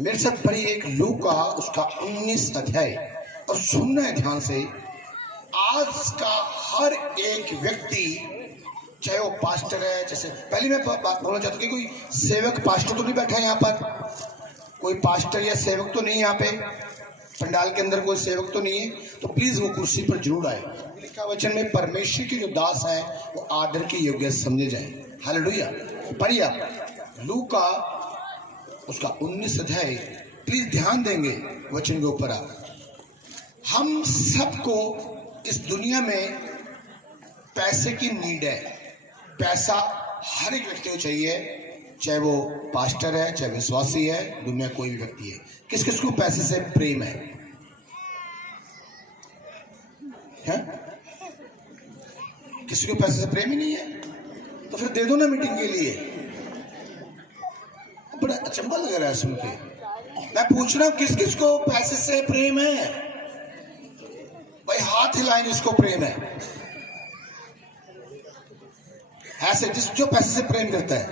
मेरे साथ पढ़ी एक लूका उसका 19 अध्याय और सुनना है ध्यान से। आज का हर एक व्यक्ति, चाहे वो पास्टर है, जैसे पहले मैं बात बोलना चाहता हूँ कि कोई सेवक पास्टर तो नहीं बैठा है यहाँ पर, कोई पास्टर या सेवक तो नहीं यहाँ पे पंडाल के अंदर, कोई सेवक तो नहीं है, तो प्लीज वो कुर्सी पर जरूर आए। लिखा वचन में परमेश्वर के जो दास हैं वो आदर के योग्य समझे जाएं। हालेलुया। पढ़िए आप लूका उसका 19 अध्याय, प्लीज ध्यान देंगे वचन के ऊपर। आप हम सबको इस दुनिया में पैसे की नीड है। पैसा हर एक व्यक्ति को चाहिए, चाहे वो पास्टर है, चाहे विश्वासी है, दुनिया कोई भी व्यक्ति है। किस किस को पैसे से प्रेम है? किसी को पैसे से प्रेम ही नहीं है तो फिर दे दो ना मीटिंग के लिए। बड़ा अचंभा लग रहा है सुन के। मैं पूछ रहा हूं किस किस को पैसे से प्रेम है? भाई हाथ हिलाएं जिसको प्रेम है। ऐसे जो पैसे से प्रेम करता है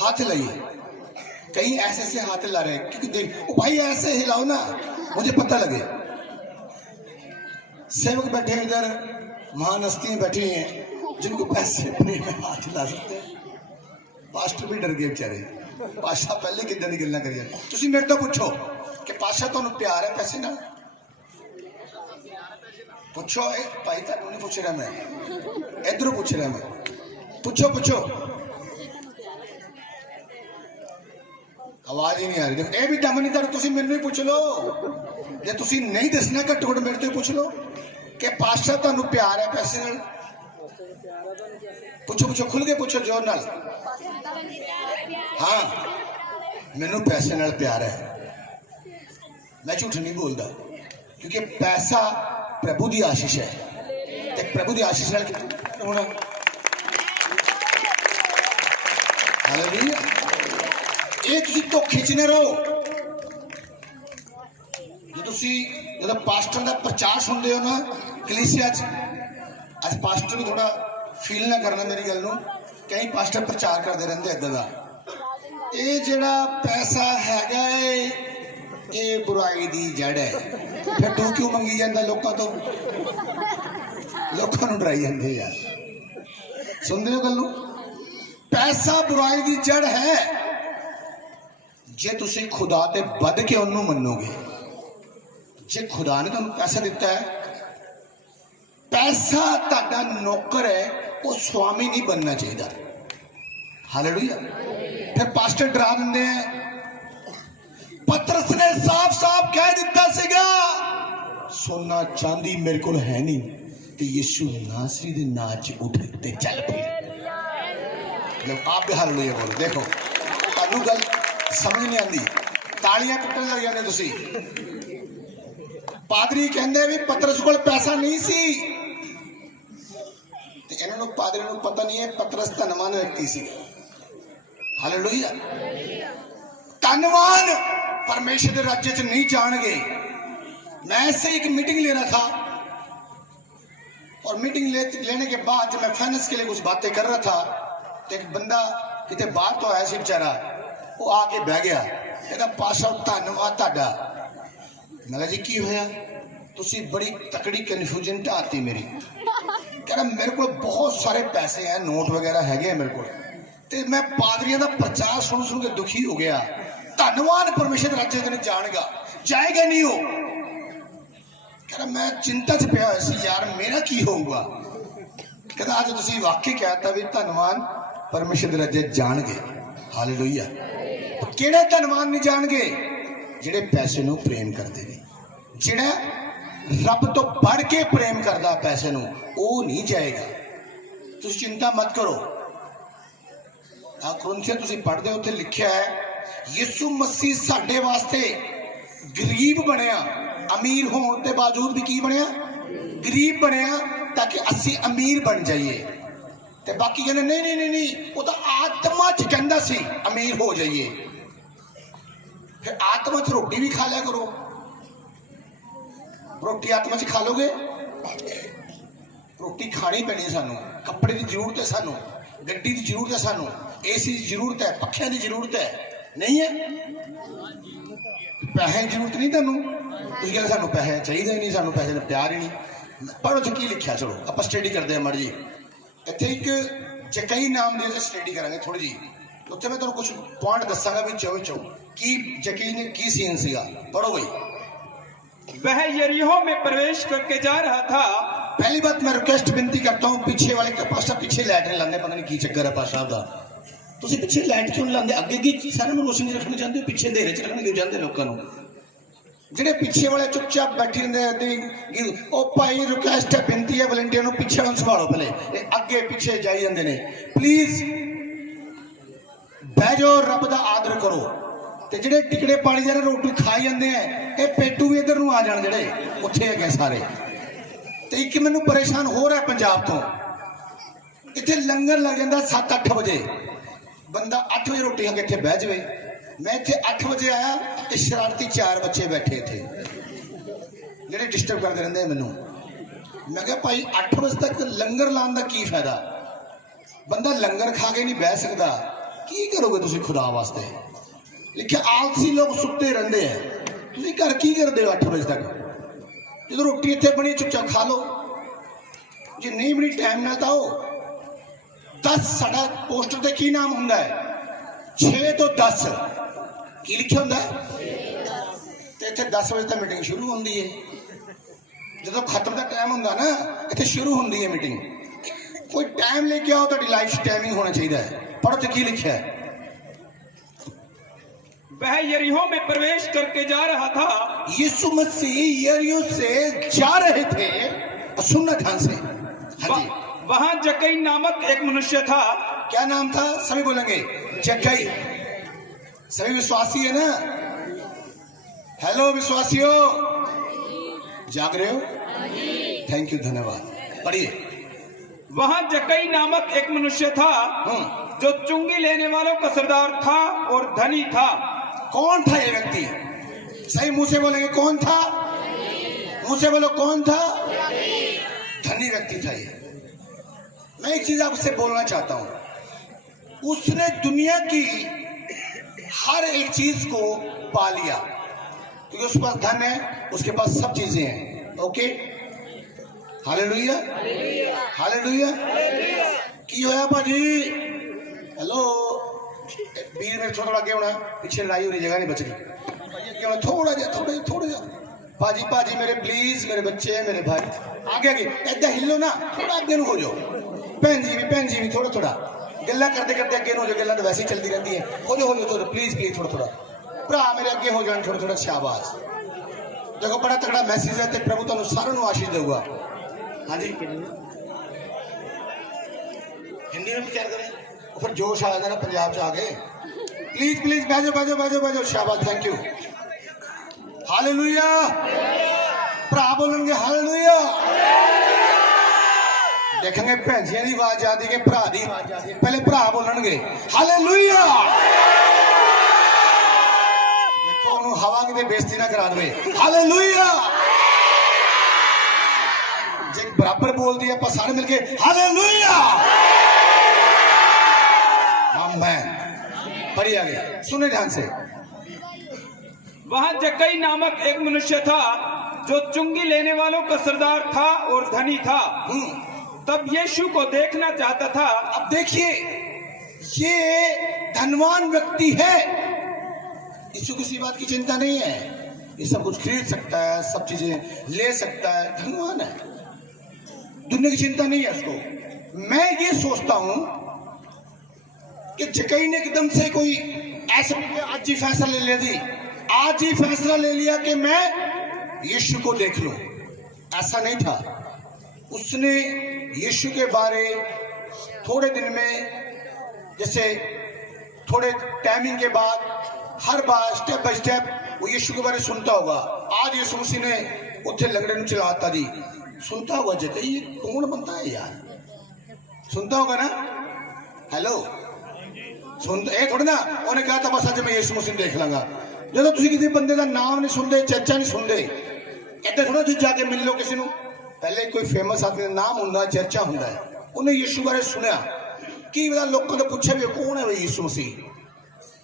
हाथ हिलाइए। कहीं ऐसे से हाथ हिला रहे हैं क्योंकि देख, ओ भाई ऐसे हिलाओ ना, मुझे पता लगे। सेवक बैठे हैं इधर, महान हस्तियां बैठी हैं जिनको पैसे से प्रेम है, हाथ हिला सकते हैं। पास्टर भी डर गए बेचारे। पाशा पहले किदां दी गल्लां करिए। तुसीं मेरे तो पूछो कि पाशा तुहानूं प्यार है पैसे नाल? पूछो भाई, तुहानूं नहीं पूछ रहा मैं, इधरों पूछ रहा मैं। पूछो पूछो, आवाज ही नहीं आ रही। देखो ये भी दम नहीं कर, तुसीं मैनूं ही पूछ लो। जे तुसीं नहीं दसना घट्टो घट्ट मेरे तो पूछ लो कि पाशा तुहानूं प्यार है पैसे नाल? पूछो पूछो, खुल के पूछो जोर नाल। हाँ, मैनूं पैसे नाल प्यार है। मैं झूठ नहीं बोलता क्योंकि पैसा प्रभु की आशीष है ते प्रभु की आशीष नाल होना। हालेलुया। ये तुसीं धोखे च ना रहो। जो पास्टर का प्रचार सुनते हो ना कलीसिया च, अज पास्टर भी थोड़ा फील ना करना मेरी गल नूं। कई पास्टर प्रचार करते रहते इदां दा, ये जिहड़ा पैसा हैगा ये बुराई दी जड़ है। फिर तू क्यों मंगी जांदा लोकां तो? लोकां नूं डराई जांदे यार। सुनदे हो गल नूं? पैसा बुराई दी जड़ है जे तुसीं खुदा ते बध के उन्नू मन्नोगे। जे खुदा ने तुहानूं पैसा दिता है, पैसा तुहाडा नौकर है, वो स्वामी नहीं बनना चाहिए। हालेलुया। फिर पास्टर डरा दिंदे हैं। पतरस ने साफ साफ कह दिता सीगा, सोना चांदी मेरे को है नहीं, ते यीशु नासरी दे नाम च उठ ते चल पे। आप भी हालेलुया बोलो। देखो तुहानूं गल समझ नहीं आती, तालियां कुट्टन लग जाने तुसीं। पादरी कहंदे भी पतरस कोल पैसा नहीं सी, ते इन्हां नूं पादरी नूं पता नहीं है पतरस धनवान व्यक्ति सी। हालेलुया। धनवान परमेश्वर के राज्य च नहीं जाएंगे। मैं ऐसे एक मीटिंग ले रहा था और मीटिंग लेने के बाद जब मैं फाइनेंस के लिए कुछ बातें कर रहा था तो एक बंदा कितने बाहर तो आया सी बेचारा, वो आके बह गया। कहता पाशा धन्यवाद तुहाडा। मैं कहा जी की होया? तुसी बड़ी तकड़ी कन्फ्यूजन ढाती मेरी। कहना मेरे को बहुत सारे पैसे हैं, नोट वगैरह है मेरे को, ते मैं पादरियों का प्रचार सुन सुन के दुखी हो गया। धनवान परमेश्वर राज्य नहीं जाएगा, जाएगा नहीं हो। कहना मैं चिंता च पिया सी यार मेरा की होगा। कहता अज तुसीं वाकई कहता भी धनवान परमेश्वर राज्य जाणगे। हालेलुया। किहड़े धनवान नहीं जाणगे? जिहड़े पैसे नूं प्रेम करते हैं, जिहड़ा रब तो बढ़ के प्रेम करता पैसे नूं, वो नहीं जाएगा। तुसीं चिंता मत करो। कुरिन्थियों तुसीं पढ़दे उत्थे लिखिया है यीशु मसीह साडे वास्ते गरीब बनिया, अमीर होने के बावजूद भी की बनिया? गरीब बनिया ताकि असी अमीर बन जाइए। ते बाकी कहने नहीं नहीं नहीं नहीं, वो तो आत्मा च कहंदा सी अमीर हो जाइए। फिर आत्मा च रोटी भी खा लिया करो। रोटी आत्मा च खा लोगे? रोटी खानी पैनी सानू, कपड़े की जरूरत है, सानू गड्डी की जरूरत है, सानू एसी की जरूरत है, पखियां की जरूरत है, नहीं है पैसे की जरूरत नहीं तेन कहते सानू पैसे चाहिए ही नहीं सानू पैसे का प्यार ही नहीं पढ़ो च की लिखा चलो आप स्टडी करते हैं मर जी इतने एक जकई नाम की स्टडी करेंगे थोड़ी जी उत्थे मैं तुम कुछ पॉइंट दसागा भी चो चो की जकी ने की सीन सीगा पढ़ो भाई। वह यरीहो में प्रवेश करके जा रहा था। पहली बात मैं रिक्वेस्ट विनती करता हूँ पीछे वाले का पासा पीछे लाइट नहीं लाने पता नहीं की चक्कर है पासा का तुम पीछे लाइट क्यों लाते अगे की सारे रोशनी रखना चाहते हो पीछे अंधेरे च रखना क्यों चाहते लोगों ਜਿਹੜੇ ਪਿੱਛੇ ਵਾਲੇ ਚੁੱਪਚਾਪ ਬੈਠੇ ਰਹਿੰਦੇ ਉਹ ਭਾਈ ਰਿਕੁਐਸਟ ਹੈ ਬੇਨਤੀ ਹੈ ਵਲੰਟੀਅਰ ਨੂੰ ਪਿੱਛੇ ਨੂੰ ਸੰਭਾਲੋ ਪਹਿਲੇ ਇਹ ਅੱਗੇ ਪਿੱਛੇ ਜਾਈ ਜਾਂਦੇ ਨੇ ਪਲੀਜ਼ ਬਹਿ ਜਾਓ ਰੱਬ ਦਾ ਆਦਰ ਕਰੋ ਤੇ ਜਿਹੜੇ ਟਿਕੜੇ ਪਾਣੀ ਜਿਹੜੇ ਰੋਟੀ ਖਾਈ ਜਾਂਦੇ ਆ ਇਹ ਪੇਟੂ ਵੀ ਇਧਰ ਨੂੰ ਆ ਜਾਣ ਜਿਹੜੇ ਉੱਥੇ ਹੈਗੇ ਸਾਰੇ ਤੇ ਇੱਕ ਮੈਨੂੰ ਪਰੇਸ਼ਾਨ ਹੋ ਰਿਹਾ ਪੰਜਾਬ ਤੋਂ ਇੱਥੇ ਲੰਗਰ ਲੱਗ ਜਾਂਦਾ 7-8 ਵਜੇ ਬੰਦਾ 8 ਵਜੇ ਰੋਟੀ ਖਾ ਕੇ ਇੱਥੇ ਬਹਿ ਜਾਵੇ मैं इतने 8 बजे आया तो शरारती 4 बच्चे बैठे थे ਜਿਹੜੇ डिस्टर्ब करते रहते हैं मैनू मैं क्या भाई 8 बजे तक लंगर लाने का की फायदा बंदा लंगर खा के नहीं बह सकता की करोगे तुम खुदा वास्ते लिखा आलसी लोग सुते रहते हैं तुम घर की करते हो 8 बजे तक जो रोटी इतने बनी चुपचाप खा लो जो नहीं बनी टाइम ना तो 10 साडा पोस्टर से की नाम होंगे 6 तो 10 की लिखा होंगे तो इतने 10 बजे तक मीटिंग शुरू होती है जो खत्म का टाइम होंगे ना इतने शुरू होती है मीटिंग कोई टाइम लेके आओ तो लाइफ टाइमिंग होना चाहिए पढ़ो तो की लिखा है। वह यरीहो में प्रवेश करके जा रहा था। यीशु मसीह यरीहो से जा रहे थे सुनना ध्यान से। हाँ जी वहां जकई नामक एक मनुष्य था। क्या नाम था सभी बोलेंगे जकई सभी विश्वासी है ना हेलो विश्वासियों जाग रहे हो थैंक यू धन्यवाद पढ़िए। वहां जकई नामक एक मनुष्य था जो चुंगी लेने वालों का सरदार था और धनी था। कौन था ये व्यक्ति सही मुंह से बोलेंगे कौन था मुंह से बोलो कौन था धनी व्यक्ति था ये। मैं एक चीज आपसे बोलना चाहता हूं उसने दुनिया की हर एक चीज को पा लिया क्योंकि उसके पास धन है उसके पास सब चीजें हैं ओके हालेलुया हालेलुया की होया भाजी हेलो बीर में थोड़ा आगे होना पीछे लड़ाई हो रही जगह नहीं बच रही थोड़ा जा भाजी भाजी मेरे प्लीज मेरे बच्चे मेरे भाई आगे आगे ऐसा हिलो ना थोड़ा आगे हो जाओ भैन जी भी थोड़ा थोड़ा गल्ला करते करते अगे हो जाओ गल्ला तो वैसे ही चलती रहती है हो जाओ थोड़ा प्लीज थोड़ा थोड़ा भरा मेरे अगे हो जाए थोड़ा थोड़ा शाबाश देखो बड़ा तगड़ा मैसेज है तो प्रभु तुम सारों आशीष देगा। हाँ जी हिंदी में भी क्या करें फिर जोश आ जाता ना पंजाब से आ गए प्लीज प्लीज बह जाओ शाबाश थैंक यू हालेलुया भरा बोलेंगे हालेलुया देखेंगे भैंसियां की आवाज आती है भरा की आवाज आती है पहले भरा बोलणगे हालेलुया देखो उन्होंने हवा किते बेइज्जती ना करा दे हालेलुया जे बराबर बोल दी आप सारे मिलके हालेलुया आमीन पढ़िए आगे सुने ध्यान से। वहां जकई नामक एक मनुष्य था जो चुंगी लेने वालों का सरदार था और धनी था। तब यीशु को देखना चाहता था। अब देखिए ये धनवान व्यक्ति है यीशु किसी बात की चिंता नहीं है ये सब कुछ खरीद सकता है सब चीजें ले सकता है धनवान है दुनिया की चिंता नहीं है उसको। मैं ये सोचता हूं कि जकई ने एकदम से कोई ऐसा आज ही फैसला ले लिया थी आज ही फैसला ले लिया कि मैं यीशु को देख लूं ऐसा नहीं था। उसने यीशु के बारे थोड़े दिन में जैसे थोड़े टाइमिंग के बाद हर बार स्टेप बाय स्टेप वो यीशु के बारे सुनता होगा। आज यीशु मसीह ने उत्थे लंगड़े में चलाता जी सुनता होगा जैसे ये कौन बनता है यार सुनता होगा ना हेलो सुनता ये थोड़ा ना उन्हें कहा था बस आज मैं यीशु मसीह देख लांगा जो तुम किसी बंदे का नाम नहीं सुनते चर्चा नहीं सुनते इतना थोड़ा तुम जाके मिल लो किसी को पहले कोई फेमस आदमी का नाम होंगे चर्चा होंगे उन्हें यीशु बारे सुनिया की पता लोगों ने पूछा भी कौन है भाई यीशु मसीह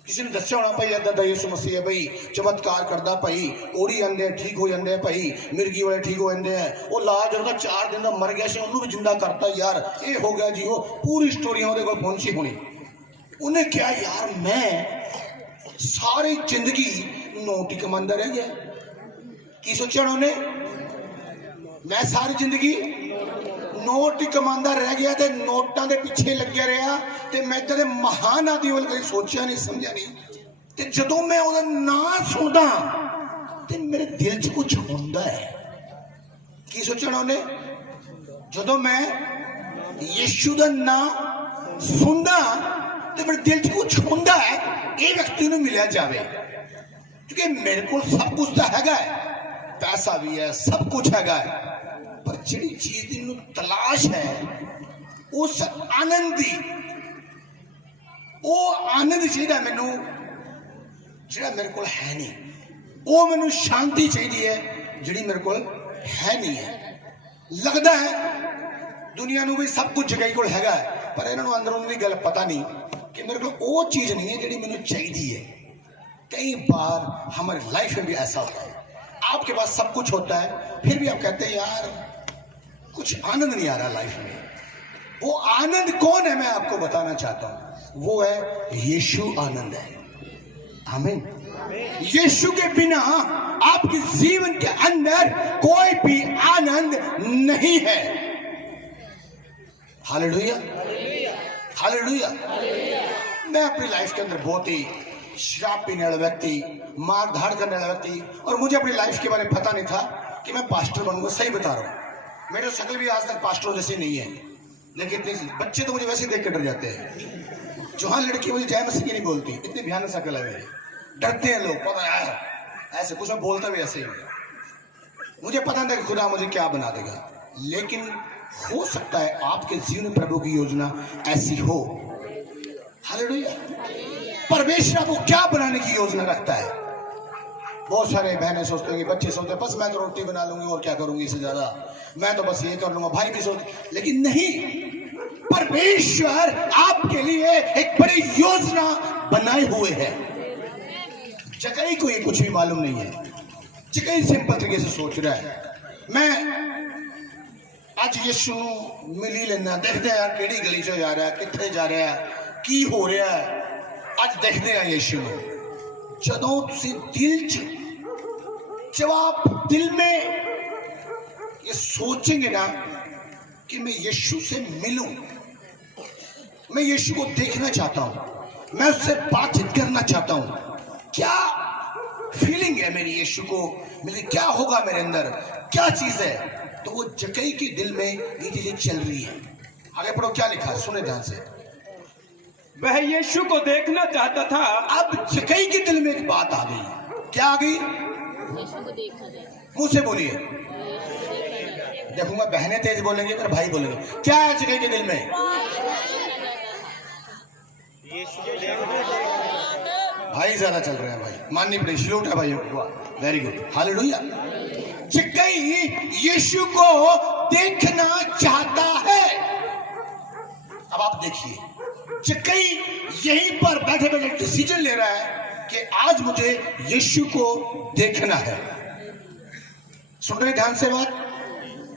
किसी ने दस्या होना भाई इदा दा यीशु मसीह है भाई चमत्कार करता भाई ओड़ी आंदे ठीक हो जाते हैं भाई मिर्गी वाले ठीक हो जाते हैं वो लाजर 4 दिन का मर गया से उन्होंने भी जिंदा करता यार ये हो गया जी वो पूरी स्टोरियां वो पहुंची होनी उन्हें क्या यार मैं सारी जिंदगी नोट ही कमांदा रह गया की सोचा उन्होंने मैं सारी जिंदगी नोट ही कमांदा रह गया ते नोटां दे पिछे लग्या रहा ते मैं ते महान आदि वाल कभी सोचा नहीं समझा नहीं ते जदों मैं ओदा नाम सुनदा ते मेरे दिल च कुछ होंदा है की सोचा उन्होंने जदों मैं यीशु दा नाम सुनदा ते मेरे दिल च कुछ होंदा है ये व्यक्ति नूं मिलिया जावे क्योंकि मेरे को सब कुछ तो हैगा है पैसा भी है सब कुछ हैगा है पर जिहड़ी चीज दी मैनूं तलाश है उस आनंद दी वो आनंद चाहिए मैनूं जिहड़ा मेरे को है नहीं वो मैनूं शांति चाहिए है जिहड़ी मेरे को है नहीं है लगता है दुनिया नूं भी सब कुछ जगह कोल हैगा है पर इन्हां नूं अंदरों दी गल पता नहीं कि मेरे को वो चीज नहीं है जिहड़ी मैनूं चाहिए है कई बार हमारी लाइफ में भी ऐसा होता है आपके पास सब कुछ होता है फिर भी आप कहते हैं यार कुछ आनंद नहीं आ रहा लाइफ में वो आनंद कौन है मैं आपको बताना चाहता हूं वो है यीशु आनंद है आमीन यीशु के बिना आपके जीवन के अंदर कोई भी आनंद नहीं है हालेलुया हालेलुया मैं अपनी लाइफ के अंदर बहुत ही शराब पीने वाला व्यक्ति मार धाड़ करने वाला व्यक्ति और मुझे अपनी लाइफ के बारे में पता नहीं था कि मैं पास्टर बनूंगा सही बता रहा हूँ मेरे शक्ल भी आज तक पास्टरों जैसी नहीं है लेकिन इतने बच्चे तो मुझे वैसे देख के डर जाते हैं जो हाँ लड़की मुझे जय मसीह की नहीं बोलती इतनी भयानक शक्ल है मेरी डरते हैं लोग पता है ऐसे कुछ मैं बोलता भी ऐसे ही मुझे पता नहीं कि खुदा मुझे क्या बना देगा लेकिन हो सकता है आपके जीवन में प्रभु की योजना ऐसी हो हालेलुया परमेश्वर आपको क्या बनाने की योजना रखता है बहुत सारे बहनें सोचते हैं बच्चे सोचते हैं बस मैं तो रोटी बना लूंगी और क्या करूंगी इससे ज्यादा मैं तो बस ये कर लूंगा भाई भी सोचते लेकिन नहीं परमेश्वर आपके लिए एक बड़ी योजना बनाए हुए है जकई को ये कुछ भी मालूम नहीं है जकई सिंपल तरीके से सोच रहा है मैं आज यीशु मिली लेना देखते हैं यार केड़ी गली चो जा रहा है कितने जा रहा है की हो रहा है आज देखते हैं यीशु जदों तुसी दिल च जब दिल में ये सोचेंगे ना कि मैं यीशु से मिलूं मैं यीशु को देखना चाहता हूं मैं उससे बातचीत करना चाहता हूं क्या फीलिंग है मेरी यीशु को मेरे क्या होगा मेरे अंदर क्या चीज है तो वो जकई के दिल में ये चीजें चल रही है आगे पढ़ो क्या लिखा है सुने ध्यान से वह यीशु को देखना चाहता था अब जकई के दिल में एक बात आ गई क्या आ गई मुंह से बोलिए देखूंगा बहनें तेज बोलेंगे फिर भाई बोलेंगे क्या है जकई के दिल में भाई ज्यादा चल रहे हैं भाई माननी पड़ेगी सल्यूट है भाई वेरी गुड हालेलुया जकई यीशु को देखना चाहता है अब आप देखिए जकई यहीं पर बैठे बैठे डिसीजन ले रहा है कि आज मुझे यीशु को देखना है सुन रहे ध्यान से बात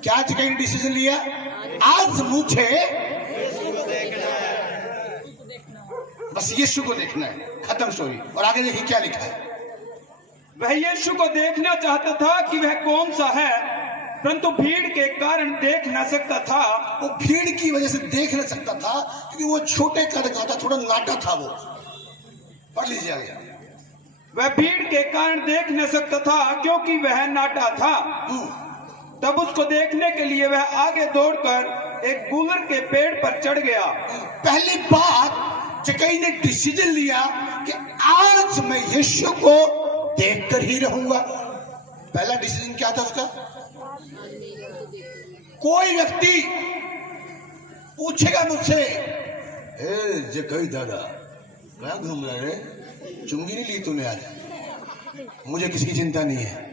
क्या जकई ने डिसीजन लिया आज मुझे बस यीशु को देखना है खत्म स्टोरी और आगे देखिए क्या लिखा है वह यीशु को देखना चाहता था कि वह कौन सा है परंतु भीड़ के कारण देख न सकता था वो भीड़ की वजह से देख नहीं सकता था क्योंकि वो छोटे कद का था थोड़ा नाटा था वो पढ़ लीजिए आगे वह भीड़ के कारण देख न सकता था क्योंकि वह नाटा था तब उसको देखने के लिए वह आगे दौड़कर एक गूलर के पेड़ पर चढ़ गया पहली बात जकई ने डिसीजन लिया कि आज मैं यीशु को देखकर ही रहूंगा पहला डिसीजन क्या था उसका कोई व्यक्ति पूछेगा मुझसे जकई दादा क्या घूम रहा रे चुंगी नहीं ली तूने आज मुझे किसी की चिंता नहीं है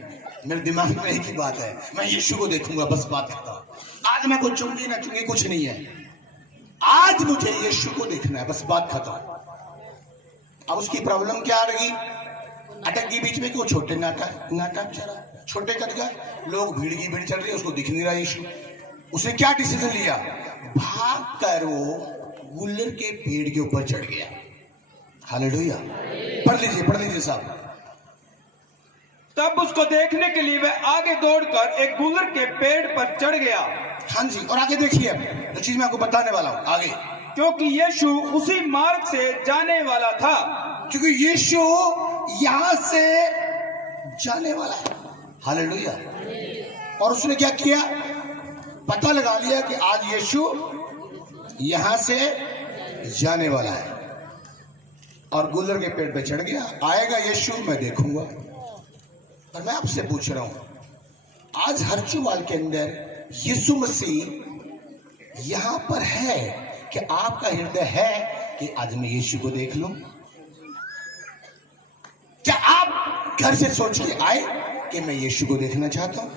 मेरे दिमाग में एक ही बात है मैं यीशु को देखूंगा बस बात करता हूं आज मैं कोई चुंगी ना चुंगी कुछ नहीं है आज मुझे यीशु को देखना है बस बात खत्म अब उसकी प्रॉब्लम क्या आ रही, अटक गई बीच में कि वो छोटे नाटक चला, छोटे कद का, लोग भीड़ की भीड़ चल रही है, उसको दिख नहीं रहा यीशु। उसने क्या डिसीजन लिया, भाग कर वो गुल्लर के पेड़ के ऊपर चढ़ गया। हालेलुया। पढ़ लीजिए साहब। तब उसको देखने के लिए वह आगे दौड़कर एक गुल्लर के पेड़ पर चढ़ गया। हाँ जी, और आगे देखिए, अब जो चीज मैं आपको बताने वाला हूं आगे, क्योंकि यीशु उसी मार्ग से जाने वाला था। क्योंकि यीशु यहां से जाने वाला है। हालेलुया। और उसने क्या किया, पता लगा लिया कि आज यीशु यहां से जाने वाला है, और गुल्लर के पेड़ पे चढ़ गया। आएगा यीशु, मैं देखूंगा। पर मैं आपसे पूछ रहा हूं, आज हरचुवाल के अंदर यीशु मसीह यहां पर है कि आपका हृदय है कि आज मैं यीशु को देख लूं? क्या आप घर से सोच के आए कि मैं यीशु को देखना चाहता हूं?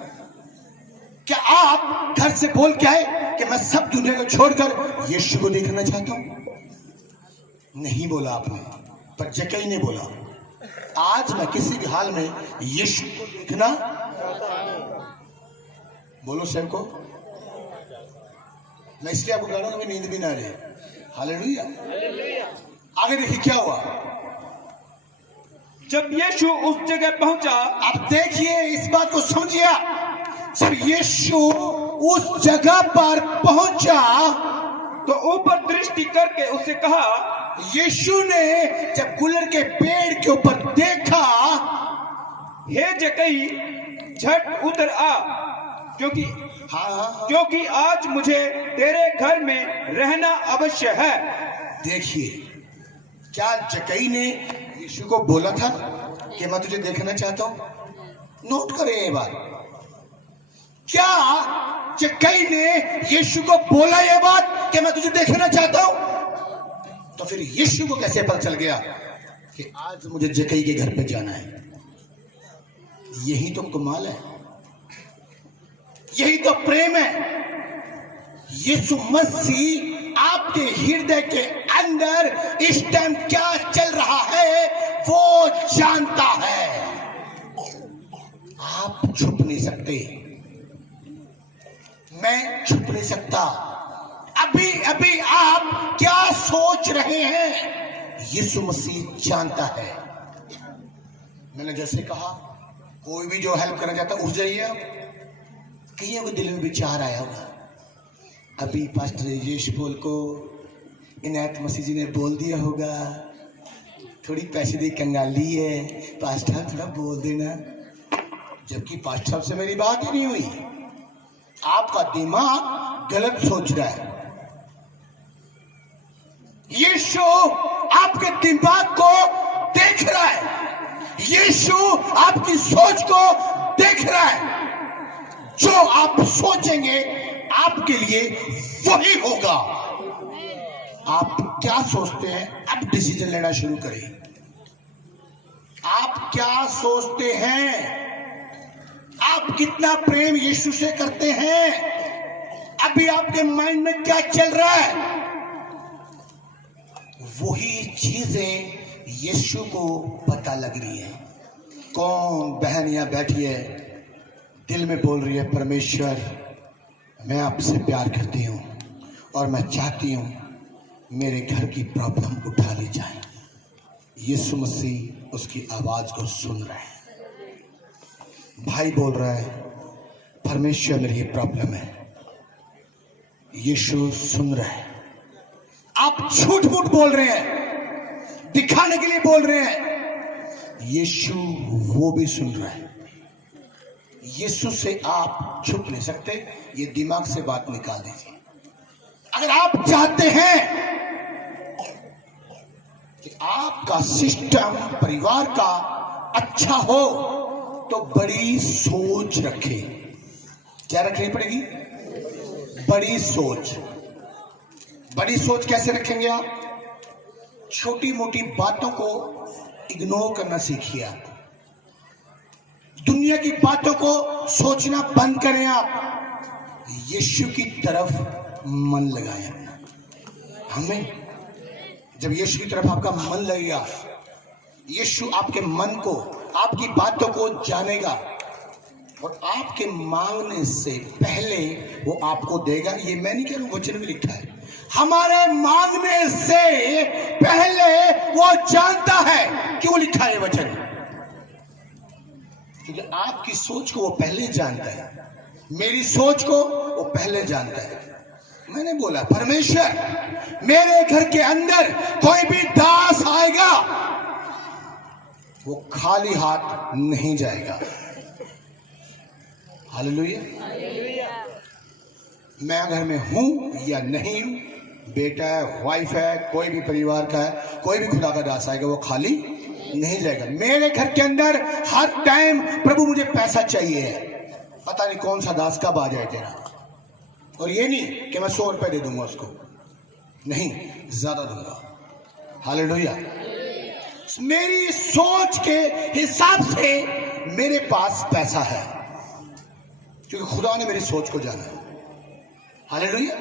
क्या आप घर से बोल के आए कि मैं सब दुनिया को छोड़कर यीशु को देखना चाहता हूं? नहीं बोला आपने, पर जकई ने बोला, आज मैं किसी भी हाल में यीशु को देखना। बोलो सब को, मैं इसलिए आपको कह रहा हूं कि नींद भी ना रहे। हालेलुया। आगे देखिए क्या हुआ। जब यीशु उस जगह पहुंचा, अब देखिए इस बात को समझिए, जब यीशु उस जगह पर पहुंचा तो ऊपर दृष्टि करके उससे कहा, यीशु ने जब गुल्लर के पेड़ के ऊपर देखा, हे जकई झट उतर आ, क्योंकि क्योंकि आज मुझे तेरे घर में रहना अवश्य है। देखिए, क्या जकई ने यीशु को बोला था कि मैं तुझे देखना चाहता हूं? नोट करें ये बात। क्या जकई ने यीशु को बोला ये बात कि मैं तुझे देखना चाहता हूं? तो फिर यीशु को कैसे पता चल गया कि आज मुझे जकई के घर पे जाना है? यही तो कमाल है, यही तो प्रेम है। यीशु मसीह आपके हृदय के अंदर इस टाइम क्या चल रहा है वो जानता है। आप छुप नहीं सकते, मैं छुप नहीं सकता। अभी अभी आप क्या सोच रहे हैं यीशु मसीह जानता है। मैंने जैसे कहा, कोई भी जो हेल्प करना चाहता उठ जाइए। कईयों के दिल में विचार आया होगा, अभी पास्टर यीशु बोल को इनायत मसीह जी ने बोल दिया होगा, थोड़ी पैसे दी कंगाली है, पास्टर थोड़ा बोल देना। जबकि पास्टर साहब से मेरी बात ही नहीं हुई। आपका दिमाग गलत सोच रहा है। यीशु आपके दिमाग को देख रहा है, यीशु आपकी सोच को देख रहा है। जो आप सोचेंगे आपके लिए वही होगा। आप क्या सोचते हैं, अब डिसीजन लेना शुरू करें। आप क्या सोचते हैं, आप कितना प्रेम यीशु से करते हैं, अभी आपके माइंड में क्या चल रहा है? वही चीजें यीशु को पता लग रही है। कौन बहन यहां बैठी है, दिल में बोल रही है, परमेश्वर मैं आपसे प्यार करती हूं और मैं चाहती हूं मेरे घर की प्रॉब्लम उठा ली जाए। यीशु मसीह उसकी आवाज को सुन रहा है। भाई बोल रहा है, परमेश्वर मेरी ये प्रॉब्लम है। यीशु सुन रहा है। आप झूठ मूठ बोल रहे हैं, दिखाने के लिए बोल रहे हैं, यीशु वो भी सुन रहा है। यीशु से आप छुप नहीं सकते। ये दिमाग से बात निकाल दीजिए। अगर आप चाहते हैं कि आपका सिस्टम परिवार का अच्छा हो तो बड़ी सोच रखें। क्या रखनी पड़ेगी? बड़ी सोच। बड़ी सोच कैसे रखेंगे आप? छोटी मोटी बातों को इग्नोर करना सीखिए। आप दुनिया की बातों को सोचना बंद करें। आप यीशु की तरफ मन लगाएं अपना। हमें जब यीशु की तरफ आपका मन लगेगा यीशु आपके मन को, आपकी बातों को जानेगा और आपके मांगने से पहले वो आपको देगा। ये मैं नहीं कह रहा हूं, वचन में लिखा है। हमारे मांगने से पहले वो जानता है कि वो लिखा है वचन, क्योंकि आपकी सोच को वो पहले जानता है, मेरी सोच को वो पहले जानता है। मैंने बोला परमेश्वर मेरे घर के अंदर कोई भी दास आएगा वो खाली हाथ नहीं जाएगा। हालेलुया। मैं घर में हूं या नहीं हूं, बेटा है, वाइफ है, कोई भी परिवार का है, कोई भी खुदा का दास आएगा वो खाली नहीं जाएगा। मेरे घर के अंदर हर टाइम प्रभु मुझे पैसा चाहिए है, पता नहीं कौन सा दास कब आ जाए तेरा। और ये नहीं कि मैं 100 रुपए दे दूंगा उसको, नहीं, ज्यादा दूंगा। हालेलुया। मेरी सोच के हिसाब से मेरे पास पैसा है, क्योंकि खुदा ने मेरी सोच को जाना है। हालेलुया।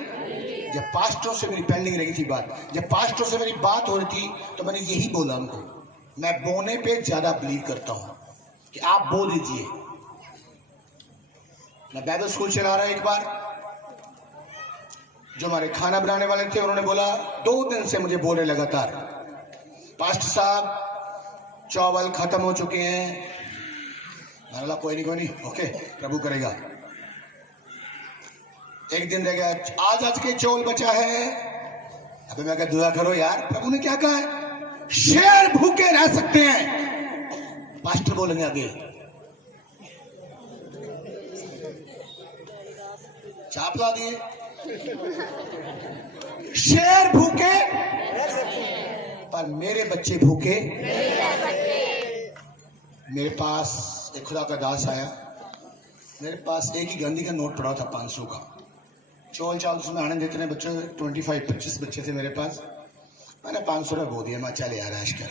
जब पास्टरों से मेरी पेंडिंग रही थी बात, जब पास्टरों से मेरी बात हो रही थी, तो मैंने यही बोला उनको, मैं बोने पे ज्यादा बिलीव करता हूं कि आप बो दीजिए। मैं बाइबल स्कूल चला रहा एक बार, जो हमारे खाना बनाने वाले थे उन्होंने बोला, 2 दिन से मुझे बोले लगातार, पास्टर साहब चावल खत्म हो चुके हैं। मैंने बोला कोई नहीं, ओके, प्रभु करेगा। एक दिन रह गया, आज के चौल बचा है। अबे मैं कहा दुआ करो यार, प्रभु ने क्या कहा है, शेर भूखे रह सकते हैं। पास्टर बोलेंगे आगे, चापला दिए, शेर भूखे पर मेरे बच्चे भूखे। मेरे पास एक खुदा का दास आया, मेरे पास एक ही गांधी का नोट पड़ा था 500 का। चौल चावल उसमें आने देते हैं बच्चे, 25-25 बच्चे थे मेरे पास। मैंने 500 रुपये बो दिया, मैं चल यार ऐश कर।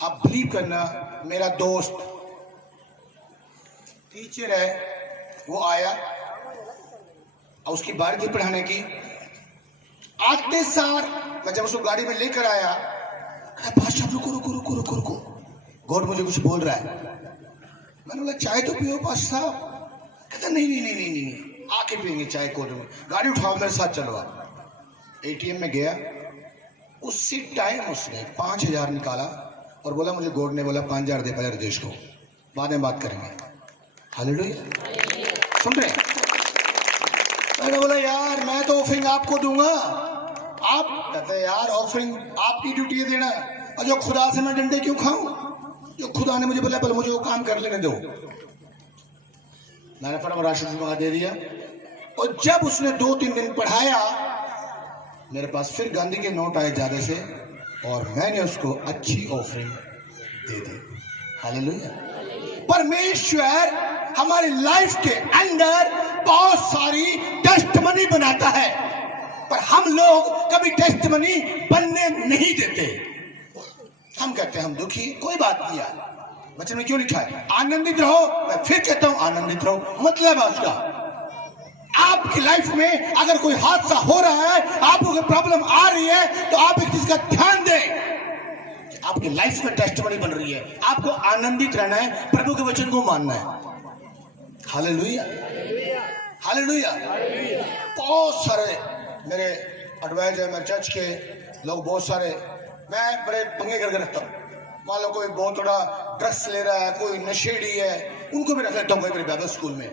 आप बिलीव करना, मेरा दोस्त टीचर है, वो आया और उसकी बारी थी पढ़ाने की। आते सार मैं जब उसको गाड़ी में लेकर आया, पास्टर रुको रुको रुको रुको रुको, गॉड मुझे कुछ बोल रहा है। मैंने बोला चाय तो पियो पास्टर साहब। कहता नहीं, आके पियेंगे चाय कोर्ट में, गाड़ी उठाओ मेरे साथ चलो। एटीएम में गया, उसी टाइम उसने 5000 निकाला और बोला मुझे गॉड ने बोला 5000 दे पहले देश को, बाद में बात करेंगे। हालेलुया। सुन रहे? मैंने बोला यार मैं तो ऑफरिंग आपको दूंगा। आप कहते यार ऑफरिंग आपकी ड्यूटी है देना, और जो खुदा से मैं डंडे क्यों खाऊं? जो खुदा ने मुझे बोला पहले मुझे वो काम कर लेने दो। मैंने फटाफट राशन मंगा दे दिया। और जब उसने 2-3 दिन पढ़ाया, मेरे पास फिर गांधी के नोट आए ज्यादा से, और मैंने उसको अच्छी ऑफरिंग दे दी। हालेलुया। परमेश्वर हमारी लाइफ के अंदर बहुत सारी टेस्टमनी बनाता है, पर हम लोग कभी टेस्टमनी बनने नहीं देते। हम कहते हैं हम दुखी, कोई बात नहीं यार, वचन में क्यों लिखा है आनंदित रहो। मैं फिर कहता हूं आनंदित रहो, मतलब है उसका आपकी लाइफ में अगर कोई हादसा हो रहा है, आपको कोई प्रॉब्लम आ रही है, तो आप एक चीज का ध्यान दें, आपकी लाइफ में टेस्टमनी बन रही है, आपको आनंदित रहना है, प्रभु के वचन को मानना है। Hallelujah, hallelujah. बहुत सारे मेरे एडवाइजर, मेरे चर्च के लोग, बहुत सारे मैं बड़े पंगे करके रखता हूँ। मान लो कोई बहुत थोड़ा ड्रग्स ले रहा है, कोई नशेड़ी है, उनको भी रख लेता हूँ। मेरे बाइबल स्कूल में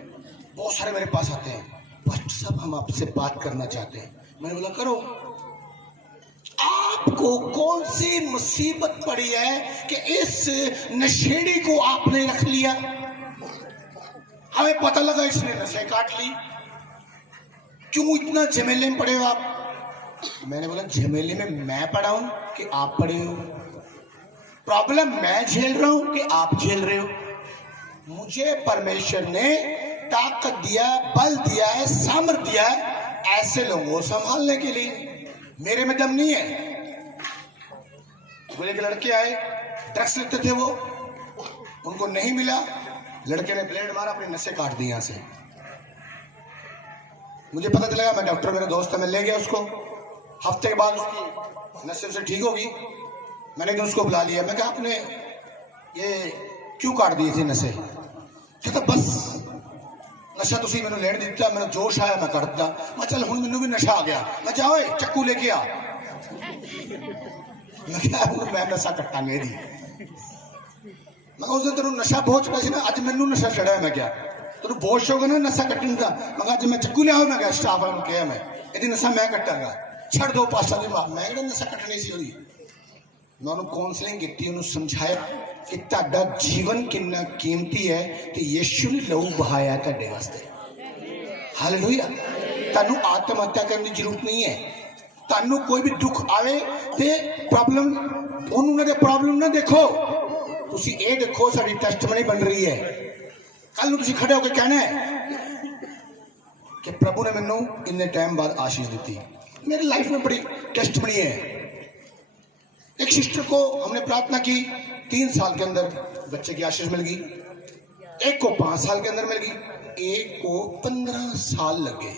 बहुत सारे मेरे पास आते हैं, पास्टर साहब हम आपसे बात करना चाहते हैं। मैंने बोला करो। आपको कौन सी मुसीबत पड़ी है कि इस नशेड़ी को आपने रख लिया? हमें पता लगा इसने नशे काट ली, क्यों इतना झमेले में पड़े हो आप? मैंने बोला झमेले में मैं पड़ा हूं कि आप पड़े हो? प्रॉब्लम मैं झेल रहा हूं कि आप झेल रहे हो? मुझे परमेश्वर ने ताकत दिया, बल दिया है, सामर्थ दिया है ऐसे लोगों को संभालने के लिए। मेरे में दम नहीं है। बोले के लड़के आए, ड्रग्स लेते थे, वो उनको नहीं मिला, लड़के ने ब्लेड मारा, अपने नसें काट दी यहां से। मुझे पता चलेगा, मैं डॉक्टर, मेरा दोस्त है, मैं ले गया उसको। हफ्ते के बाद उसकी नसें से ठीक होगी। मैंने तो उसको बुला लिया, मैं कहा आपने ये क्यों काट दिए थे नशे? कहता बस नशा तुसी मैंने लेने दिता, मैंने जोश आया मैं कर दिता। मैं चल हुण मैनू भी नशा आ गया, मैं जाओ चक्कू लेके आ। मैं क्या मैं नशा कट्टा मेरी, मैं उस दिन तेन नशा बहुत चढ़ा सी ना, अज मैनू नशा चढ़ा है। मैं क्या तेन बहुत शौक है ना नशा कट्टन का? मैं अज मैं चक्कू लिया, मैं स्टाफ वालों कहा मैं यदि नशा मैं कट्टांगा, छड़ दो पासा दी मां। मैं क्या नशा कट्टनी सी होई, मैं उन्होंने काउंसलिंग की, उन्होंने समझाया कि तुहाडा जीवन कितना कीमती है तो यीशु ने लहू बहाया तुहाडे वास्ते। हालेलुया। तुहानू आत्महत्या करने की जरूरत नहीं है। तुहानू कोई भी दुख आवे ते प्रॉब्लम उन्होंने प्रॉब्लम ना देखो, तुसी ये देखो साडी टेस्टमनी बन रही है। कल तुसी खड़े होकर कहना है कि प्रभु ने मैनू इतने टाइम बाद आशीष दी। मेरी लाइफ में बड़ी टेस्टमनी है। एक सिस्टर को हमने प्रार्थना की, 3 साल के अंदर बच्चे की आशीष मिल गई, एक को 5 साल के अंदर मिल गई, एक को 15 साल लग गए।